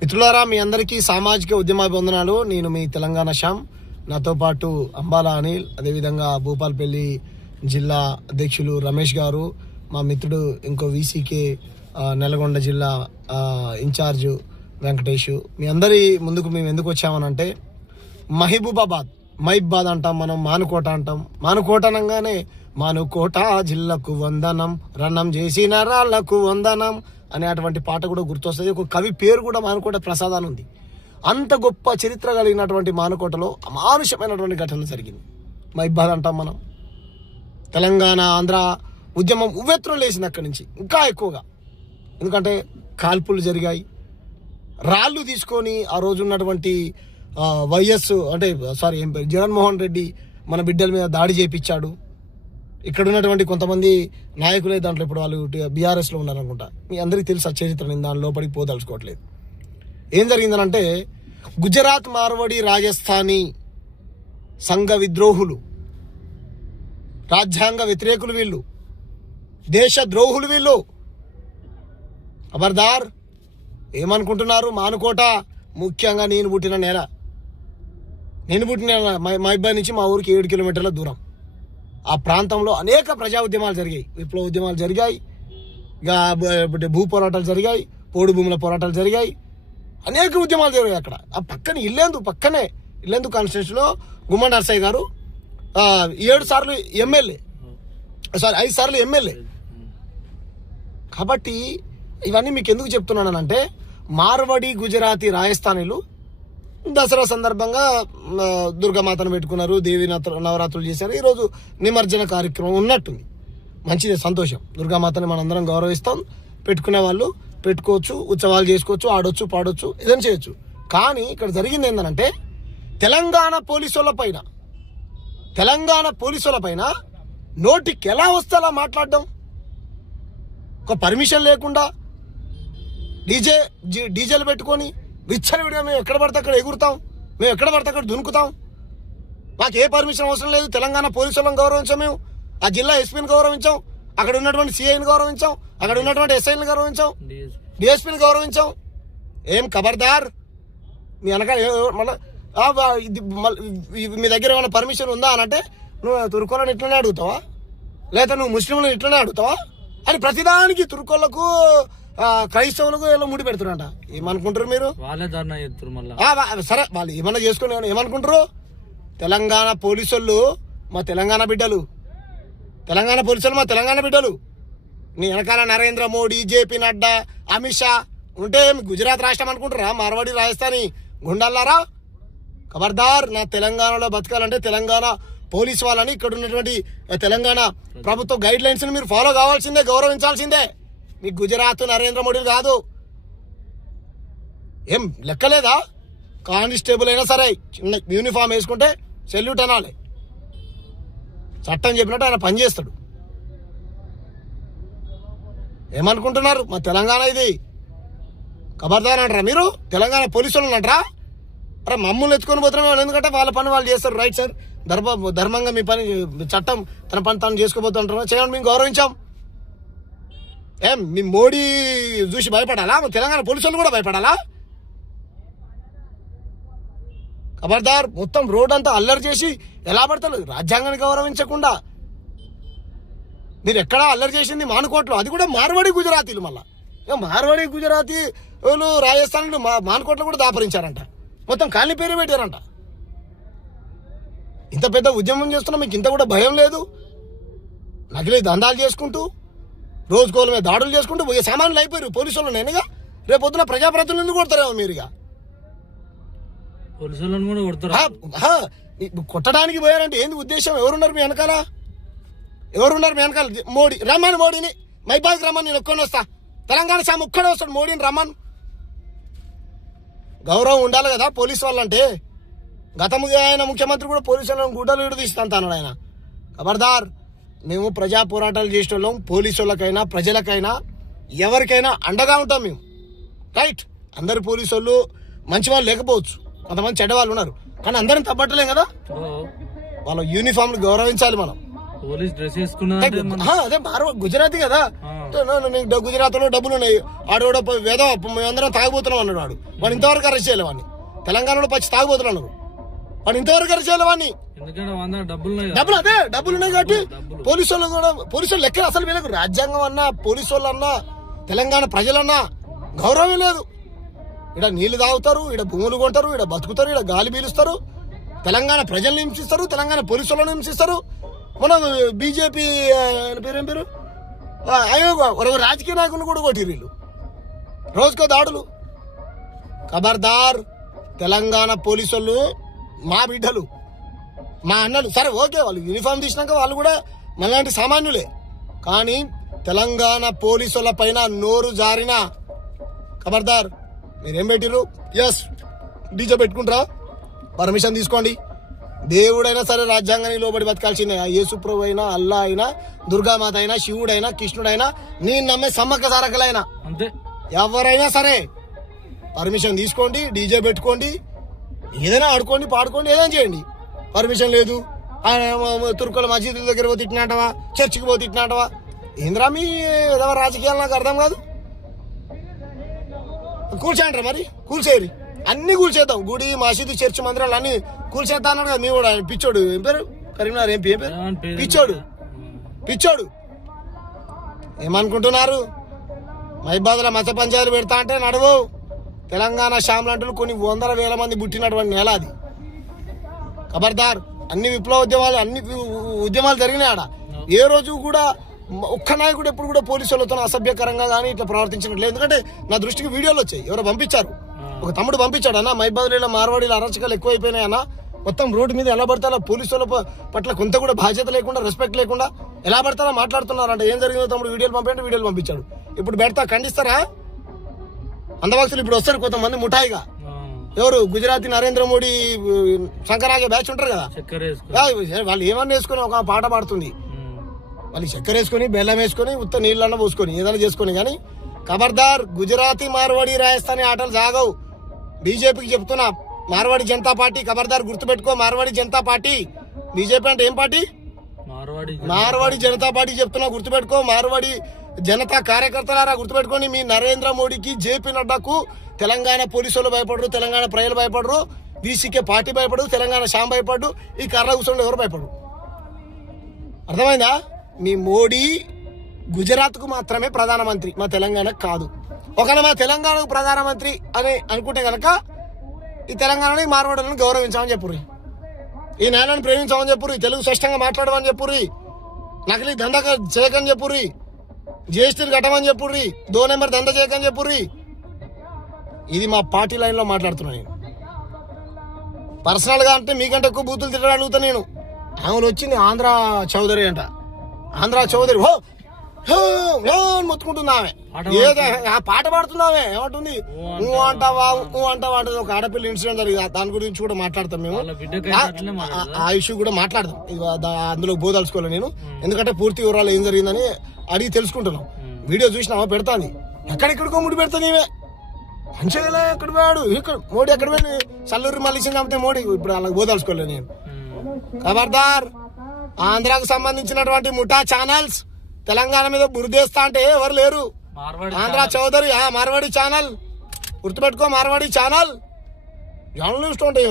మిత్రులారా, మీ అందరికీ సామాజిక ఉద్యమాభివందనాలు. నేను మీ తెలంగాణ శ్యామ్. నాతో పాటు అంబాలా అనిల్, అదేవిధంగా భూపాల్పల్లి జిల్లా అధ్యక్షులు రమేష్ గారు, మా మిత్రుడు ఇంకో వీసీకే నల్గొండ జిల్లా ఇన్ఛార్జ్ వెంకటేష్. మీ అందరి ముందుకు మేము ఎందుకు వచ్చామనంటే, మహిబాద్ అంటాం మనం, మానుకోట అంటాం. మానుకోట అనగానే మానుకోట జిల్లాకు వందనం, రణం చేసిన రాళ్లకు వందనం అనేటువంటి పాట కూడా గుర్తొస్తుంది. ఒక కవి పేరు కూడా మానుకోట ప్రసాద్ అని ఉంది. అంత గొప్ప చరిత్ర కలిగినటువంటి మానుకోటలో అమానుషమైనటువంటి ఘటన జరిగింది. మహిబాద్ అంటాం మనం. తెలంగాణ ఆంధ్ర ఉద్యమం ఉవ్వెత్తున లేచింది అక్కడి నుంచి ఇంకా ఎక్కువగా. ఎందుకంటే కాల్పులు జరిగాయి. రాళ్ళు తీసుకొని ఆ రోజు ఉన్నటువంటి జగన్మోహన్ రెడ్డి మన బిడ్డల మీద దాడి చేయించాడు. ఇక్కడ ఉన్నటువంటి కొంతమంది నాయకులే దాంట్లో ఇప్పుడు వాళ్ళు బీఆర్ఎస్లో ఉన్నారనుకుంటా. మీ అందరికీ తెలుసు ఆ చరిత్ర. నేను దాని లోపలికి పోదలుచుకోవట్లేదు. ఏం జరిగిందనంటే, గుజరాత్, మార్వాడి, రాజస్థానీ సంఘ విద్రోహులు, రాజ్యాంగ వ్యతిరేకులు వీళ్ళు, దేశ ద్రోహులు వీళ్ళు. ఖబర్దార్. ఏమనుకుంటున్నారు? మానుకోట ముఖ్యంగా నేను పుట్టిన నేల. మహిబాద్ నుంచి మా ఊరికి 7 కిలోమీటర్ల దూరం. ఆ ప్రాంతంలో అనేక ప్రజా ఉద్యమాలు జరిగాయి, విప్లవ ఉద్యమాలు జరిగాయి, భూ పోరాటాలు జరిగాయి, పోడు భూముల పోరాటాలు జరిగాయి, అనేక ఉద్యమాలు జరిగాయి అక్కడ. ఆ పక్కనే ఇల్లెందు కాన్స్టిట్యూన్సీలో గుమ్మడి నర్సయ్య గారు 5 సార్లు ఎమ్మెల్యే. కాబట్టి ఇవన్నీ మీకు ఎందుకు చెప్తున్నానంటే, మార్వాడి, గుజరాతీ, రాజస్థానీలు దసరా సందర్భంగా దుర్గామాతను పెట్టుకున్నారు, దేవి నవరాత్రులు చేశారు. ఈరోజు నిమజ్జన కార్యక్రమం ఉన్నట్టుంది. మంచిదే, సంతోషం. దుర్గామాతని మనందరం గౌరవిస్తాం. పెట్టుకునే వాళ్ళు పెట్టుకోవచ్చు, ఉత్సవాలు చేసుకోవచ్చు, ఆడొచ్చు, పాడొచ్చు, ఏదైనా చేయొచ్చు. కానీ ఇక్కడ జరిగింది ఏంటంటే, తెలంగాణ పోలీసుల పైన నోటికి ఎలా వస్తే అలా మాట్లాడడం, ఒక పర్మిషన్ లేకుండా డీజేలు పెట్టుకొని విచ్చలవిడిగా మేము ఎక్కడ పడితే అక్కడ ఎగురుతాం, మేము ఎక్కడ పడితే అక్కడ దునుకుతాం. మాకు ఏ పర్మిషన్ అవసరం లేదు. తెలంగాణ పోలీసులను గౌరవించాం. మేము ఆ జిల్లా ఎస్పీని గౌరవించాం, అక్కడ ఉన్నటువంటి సిఐని గౌరవించాం, అక్కడ ఉన్నటువంటి ఎస్ఐని గౌరవించాం, డిఎస్పీని గౌరవించాం. ఏం ఖబర్దార్. మీ వెనక మళ్ళీ మీ దగ్గర ఏమైనా పర్మిషన్ ఉందా అని అంటే, నువ్వు తుర్కోళ్ళని ఇట్లనే అడుగుతావా, లేదా నువ్వు ముస్లింలను ఇట్లనే అడుగుతావా అని ప్రతిదానికి తుర్కోళ్లకు, క్రైస్తవులకు ఏదో ముడి పెడుతున్నట. ఏమనుకుంటారు మీరు? సరే, వాళ్ళు ఏమన్నా చేసుకుని ఏమనుకుంటారు? తెలంగాణ పోలీసులు మా తెలంగాణ బిడ్డలు, నీ వెనకాల నరేంద్ర మోడీ, జేపీ నడ్డా, అమిత్ షా ఉంటే గుజరాత్ రాష్ట్రం అనుకుంటారా? మార్వాడి, రాజస్థానీ గుండాలారా? ఖబర్దార్. నా తెలంగాణలో బతకాలంటే తెలంగాణ పోలీసు వాళ్ళని, ఇక్కడ ఉన్నటువంటి తెలంగాణ ప్రభుత్వ గైడ్ లైన్స్ ని మీరు ఫాలో కావాల్సిందే, గౌరవించాల్సిందే. మీకు గుజరాత్ నరేంద్ర మోడీ కాదు. ఏం లెక్కలేదా? కానిస్టేబుల్ అయినా సరే చిన్న యూనిఫామ్ వేసుకుంటే సెల్యూట్ అనాలి. చట్టం చెప్పినట్టు ఆయన పనిచేస్తాడు. ఏమనుకుంటున్నారు? మా తెలంగాణ ఇది. ఖబర్దార్ అంటారా మీరు? తెలంగాణ పోలీసులు అంటారా? అరే మమ్మల్ని ఎత్తుకొని పోతున్నాం. ఎందుకంటే వాళ్ళ పని వాళ్ళు చేస్తారు. రైట్ సార్, ధర్మంగా మీ పని, చట్టం తన పని తాను చేసుకోబోతుంటారు. చేయండి, మేము గౌరవించాం. ఏం మీ మోడీ చూసి భయపడాలా? తెలంగాణ పోలీసులు కూడా భయపడాలా? ఖబర్దార్. మొత్తం రోడ్ అంతా అల్లరి చేసి ఎలా పడతారు? రాజ్యాంగాన్ని గౌరవించకుండా మీరు ఎక్కడా అల్లరి చేసింది మానుకోట్లో, అది కూడా మార్వాడి గుజరాతీలు. మళ్ళా మార్వాడి గుజరాతీలు, రాజస్థాన్లు మానుకోట్లో కూడా దాపరించారంట. మొత్తం కాలనీ పేరు పెట్టారంట. ఇంత పెద్ద ఉద్యమం చేస్తున్నా మీకు ఇంత కూడా భయం లేదు? నకిలీ దందాలు చేసుకుంటూ, రోజుకోల మీద దాడులు చేసుకుంటూ సామాన్యులు అయిపోయారు పోలీసులు. నేనుగా రేపు పొద్దున ప్రజాప్రతినిధులను కొడతారేమో మీరుగా. కొట్టడానికి పోయారంటే ఏంది ఉద్దేశం? ఎవరున్నారు మీ వెనకాల? మోడీ. రమ్మని మోడీని మహిబాద్కి రమ్మని, నేను ఒక్కడిని వస్తా. తెలంగాణ సామ్ ఒక్కడే వస్తాడు. మోడీని రమ్మను. గౌరవం ఉండాలి కదా పోలీసు వాళ్ళంటే. గతంగా ఆయన ముఖ్యమంత్రి కూడా పోలీసు వాళ్ళని గుడ్డలు విడదీస్తాను అన్నాడు ఆయన. ఖబర్దార్. మేము ప్రజా పోరాటాలు చేసే వాళ్ళం. పోలీసు వాళ్ళకైనా, ప్రజలకైనా, ఎవరికైనా అండగా ఉంటాం మేము. రైట్. అందరు పోలీసు వాళ్ళు మంచి వాళ్ళు లేకపోవచ్చు, కొంతమంది చెడ్డవాళ్ళు ఉన్నారు. కానీ అందరం తప్పట్టలేం కదా. వాళ్ళ యూనిఫామ్ గౌరవించాలి మనం. పోలీస్ డ్రెస్ వేసుకున్నా అదే గుజరాతీ కదా. నీకు గుజరాత్లో డబ్బులు ఉన్నాయి, ఆడు కూడా వేదో మేమందరం తాగిపోతున్నాం అన్నాడు. వాడు ఇంతవరకు అరెస్ట్ చేయలే వాడిని. తెలంగాణలో పచ్చి తాగిపోతున్నాడు వాడు ఇంతవరకు అరెస్ట్ చేయలే వాడిని. డబ్బులు అదే డబ్బులు ఉన్నాయి కాబట్టి పోలీసు వాళ్ళు కూడా పోలీసు వాళ్ళు లెక్క అసలు వీళ్ళకు రాజ్యాంగం అన్నా పోలీసు వాళ్ళు అన్నా తెలంగాణ ప్రజలన్నా గౌరవం లేదు. ఇక్కడ నీళ్లు తాగుతారు, ఇక్కడ భూములు కొంటారు, ఇక్కడ బతుకుతారు, ఇక్కడ గాలి పీలుస్తారు, తెలంగాణ ప్రజలను హింసిస్తారు, తెలంగాణ పోలీసు వాళ్ళని హింసిస్తారు. మనం బీజేపీ పేరేం పేరు అయ్యో రాజకీయ నాయకులను కూడా కొట్టిరు వీళ్ళు. రోజుకో దాడులు. ఖబర్దార్, తెలంగాణ పోలీసు వాళ్ళు మా బిడ్డలు, మా అన్నలు. సరే ఓకే, వాళ్ళు యూనిఫామ్ తీసినాక వాళ్ళు కూడా మనలాంటి సామాన్యులే. కానీ తెలంగాణ పోలీసుల పైన నోరు జారిన ఖబర్దార్. మీరేం పెట్టిర్రు? ఎస్ డీజే పెట్టుకుంటారా? పర్మిషన్ తీసుకోండి. దేవుడైనా సరే రాజ్యాంగానికి లోబడి బతకాల్సిందే. యేసుప్రభు అయినా, అల్లా అయినా, దుర్గామాత అయినా, శివుడైనా, కృష్ణుడైనా, నేను నమ్మే సమ్మక్క సారకలైనా అంతే, ఎవరైనా సరే పర్మిషన్ తీసుకోండి, డీజే పెట్టుకోండి, ఏదైనా ఆడుకోండి, పాడుకోండి, ఏదైనా చేయండి. పర్మిషన్ లేదు, తుర్కుల మసీదుల దగ్గర పోతే తిట్టినాటవా, చర్చికి పోతే తిట్టినాటవా, ఏంద్రా మీ ఏదో రాజకీయాలు నాకు అర్థం కాదు. కూల్చేయంటారా? మరి కూల్చేయరు, అన్ని కూల్చేద్దాం. గుడి, మసీదు, చర్చి, మందిరాలు అన్ని కూల్చేద్దా అన్నాడు కదా. మీ కూడా పిచ్చోడు ఏం పేరు, కరీంనగర్ ఏం పేరు, పిచ్చోడు పిచ్చోడు. ఏమనుకుంటున్నారు? మహిబాద్లో మత పంచాయతీలు పెడతా అంటే నడువు. తెలంగాణ శ్యామలంటూ కొన్ని 100,000 మంది పుట్టినటువంటి నెల అది. ఖబర్దార్, అన్ని విప్లవ ఉద్యమాలు, అన్ని ఉద్యమాలు జరిగినాయి ఆడ. ఏ రోజు కూడా ఒక్క నాయకుడు ఎప్పుడు కూడా పోలీసు వాళ్ళతో అసభ్యకరంగా కానీ ఇట్లా ప్రవర్తించినట్లేదు. ఎందుకంటే నా దృష్టికి వీడియోలు వచ్చాయి, ఎవరో పంపించారు, ఒక తమ్ముడు పంపించాడు. అన్న మహిబాద్లో మార్వాడీల అరాచకాలు ఎక్కువైపోయినాయి అన్న, మొత్తం రోడ్డు మీద ఎలా పడతారో పోలీసు వాళ్ళ పట్ల కొంత కూడా బాధ్యత లేకుండా, రెస్పెక్ట్ లేకుండా ఎలా పడతారో మాట్లాడుతున్నారంట. ఏం జరిగిందో తమ్ముడు వీడియోలు పంపండి, వీడియోలు పంపించాడు. ఇప్పుడు పెడతా, ఖండిస్తారా? అందభక్తులు ఇప్పుడు వస్తారు కొంతమంది ముఠాయిగా. ఎవరు? గుజరాతీ నరేంద్ర మోడీ శంకరాగే బ్యాచ్ ఉంటారు కదా, వాళ్ళు ఏమన్నా వేసుకొని ఒక పాట పాడుతుంది, వాళ్ళు చక్కెర వేసుకొని, బెల్లం వేసుకొని, ఉత్త నీళ్ళన్న పోసుకొని, ఏదైనా చేసుకొని. కానీ ఖబర్దార్, గుజరాతీ, మార్వాడి, రాజస్థానీ ఆటలు సాగవు. బీజేపీకి చెప్తున్నా, మార్వాడి జనతా పార్టీ ఖబర్దార్ గుర్తుపెట్టుకో. మార్వాడి జనతా పార్టీ, బీజేపీ అంటే ఏం పార్టీ? మార్వాడి జనతా పార్టీ చెప్తున్నా, గుర్తుపెట్టుకో. మార్వాడి జనతా కార్యకర్తలారా గుర్తుపెట్టుకోండి. మీ నరేంద్ర మోడీకి, జేపీ నడ్డాకు తెలంగాణ పోలీసులు భయపడరు, తెలంగాణ ప్రజలు భయపడరు, బీసీకే పార్టీ భయపడరు, తెలంగాణ శ్యామ్ భయపడు, ఈ కర్ర కూర్చోండి ఎవరు భయపడరు. అర్థమైందా? మీ మోడీ గుజరాత్ కు మాత్రమే ప్రధానమంత్రి, మా తెలంగాణకు కాదు. ఒకవేళ మా తెలంగాణకు ప్రధానమంత్రి అని అనుకుంటే కనుక ఈ తెలంగాణని, మార్వాడులను గౌరవించామని చెప్పుర్రి, ఈ నేలను ప్రేమించామని చెప్పుర్రి, తెలుగు స్పష్టంగా మాట్లాడమని చెప్పుర్రి, నకిలీ దందా చేయకని చెప్పుర్రి, జిఎస్టీలు కట్టమని చెప్పుర్రి, 2 నెంబర్ దందా చేయకని చెప్పుర్రి. ఇది మా పార్టీ లైన్ లో మాట్లాడుతున్నా నేను. పర్సనల్ గా అంటే మీకంటే ఎక్కువ బూతులు తిట్టడం అడుగుతా నేను. ఆమెను వచ్చింది ఆంధ్ర చౌదరి అంట, ఆంధ్ర చౌదరి హో మొత్తుకుంటుంది ఆమె, ఏదో ఆ పాట పాడుతున్నామే, ఏమంటుంది? నువ్వు అంటావా అంటది. ఒక ఆడపిల్ల ఇన్సిడెంట్ జరిగింది, దాని గురించి కూడా మాట్లాడతాం మేము, ఆ ఇష్యూ కూడా మాట్లాడదాం. అందులో బోదలుచుకోవాలి నేను, ఎందుకంటే పూర్తి వివరాలు ఏం జరిగిందని అడిగి తెలుసుకుంటున్నాం. వీడియో చూసినావా? పెడతాను, ఎక్కడెక్కడికో ముడి పెడతాను. ఇవే మంచిగా ఎక్కడ పోయాడు, ఇక్కడ మోడీ ఎక్కడ పోయి సల్లూరి మళ్ళీ చంపితే మోడీ ఇప్పుడు అలా బోదలుచుకోలేదు నేను. ఖబర్దార్, ఆంధ్రాకు సంబంధించినటువంటి ముఠా ఛానల్స్ తెలంగాణ మీద బురదేస్తా అంటే ఎవరు లేరు. ఆంధ్ర చౌదరి, మార్వాడి ఛానల్ గుర్తుపెట్టుకో, మార్వాడి ఛానల్ జర్నలిస్ట్ ఉంటాయి.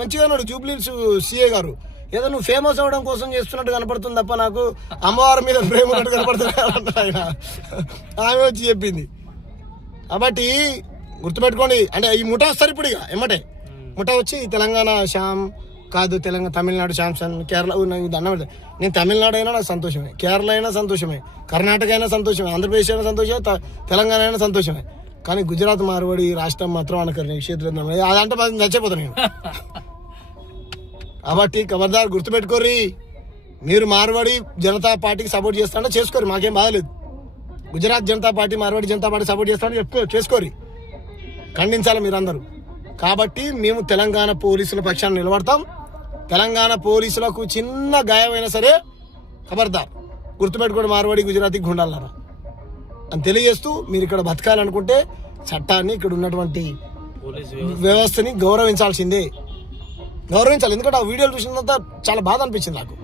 మంచిగా ఉన్నాడు జూబ్లీస్ సిఏ గారు. ఏదో నువ్వు ఫేమస్ అవ్వడం కోసం చేస్తున్నట్టు కనపడుతుంది తప్ప నాకు అమ్మవారి మీద ప్రేమ ఉన్నట్టు కనపడుతుంది ఆయన, ఆమె వచ్చి చెప్పింది. కాబట్టి గుర్తుపెట్టుకోండి. అంటే ఈ ముఠా వస్తారు ఇప్పుడు ఇక ఎమ్మటే ముఠా వచ్చి తెలంగాణ శ్యామ్ కాదు, తెలంగాణ తమిళనాడు శ్యామ్సన్, కేరళ దండం పెడతా. నేను తమిళనాడు అయినా నాకు సంతోషమే, కేరళ అయినా సంతోషమే, కర్ణాటక అయినా సంతోషమే, ఆంధ్రప్రదేశ్ అయినా సంతోషమే, తెలంగాణ అయినా సంతోషమే. కానీ గుజరాత్ మార్వాడి రాష్ట్రం మాత్రం అనకరు క్షేత్రం అదంటే నచ్చపోతాను నేను. కాబట్టి ఖబర్దార్ గుర్తుపెట్టుకోర్రి. మీరు మార్వాడి జనతా పార్టీకి సపోర్ట్ చేస్తానంటే చేసుకోరు, మాకేం బాధలేదు. Gujarat Janata Party, Marwadi Janata Party support చేస్తానని చేసుకోరి, ఖండించాలి మీరందరూ. కాబట్టి మేము తెలంగాణ పోలీసుల పక్షాన్ని నిలబడతాం. తెలంగాణ పోలీసులకు చిన్న గాయమైనా సరే ఖబర్దార్ గుర్తుపెట్టుకోండి, మార్వాడి గుజరాతీ గుండాలరా అని తెలియజేస్తూ, మీరు ఇక్కడ బతకాలనుకుంటే చట్టాన్ని, ఇక్కడ ఉన్నటువంటి వ్యవస్థని గౌరవించాల్సిందే, గౌరవించాలి. ఎందుకంటే ఆ వీడియోలు చూసినంత చాలా బాధ అనిపించింది నాకు.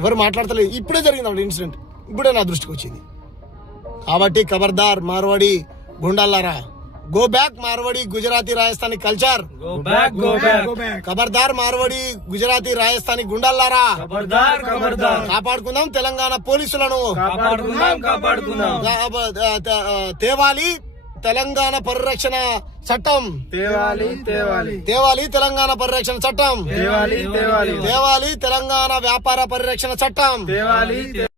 ఎవరు మాట్లాడతలేదు. ఇప్పుడే జరిగింది ఇన్సిడెంట్, ఇప్పుడే నా దృష్టికి వచ్చింది. కాబట్టి ఖబర్దార్ మార్వాడి గుండాలారా, go back Marwadi Gujarati Rajasthani culture. ఖబర్దార్ మార్వాడి గుజరాతీ రాజస్థానీ గుండాలారా, కాపాడుకుందాం తెలంగాణ పోలీసులను, తేవాలి తెలంగాణ పరిరక్షణ చట్టం, తేవాలి తెలంగాణ పరిరక్షణ చట్టం, తేవాలి తెలంగాణ వ్యాపార పరిరక్షణ చట్టం.